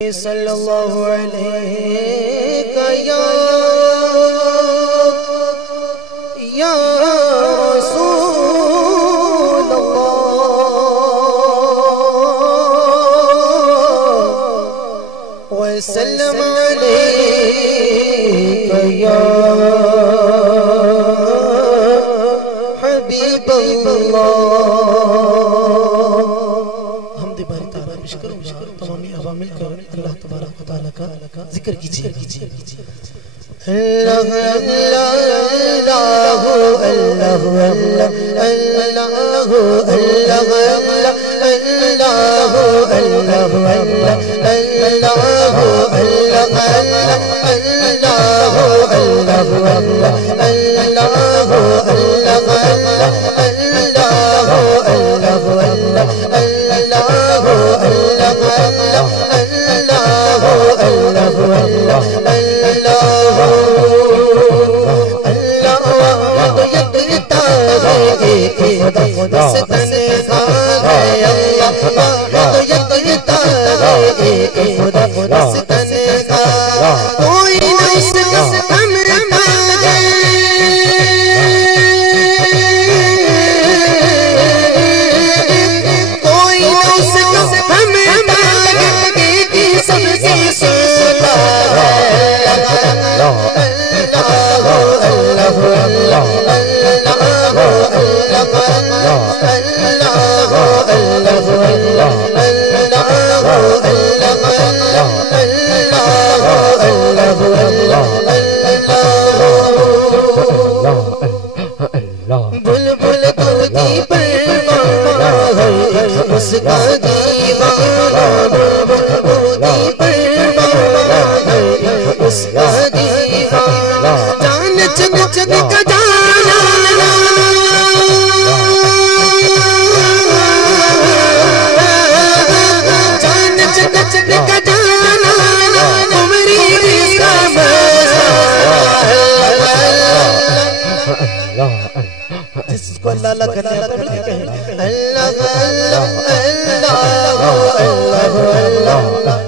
صلی اللہ علیہ یا رسول اللہ وسلم علیہ یا حبیب اللہ۔ تمامی عوام مل کر اللہ تبارک و تعالیٰ کا ذکر کیجئے۔ اللہ اللہ اللہ اللہ اللہ بلبل دودی پروانہ ہے اس کا دیوانہ، بلبل دودی پروانہ ہے اس کا دیوانہ، جان چن چن کا جانا جان چن چن کا جانا عمری کا مزہ۔ جس کو اللہ اللہ کرنا ہے تو مل کے کہیں اللہ اللہ اللہ اللہ اللہ اللہ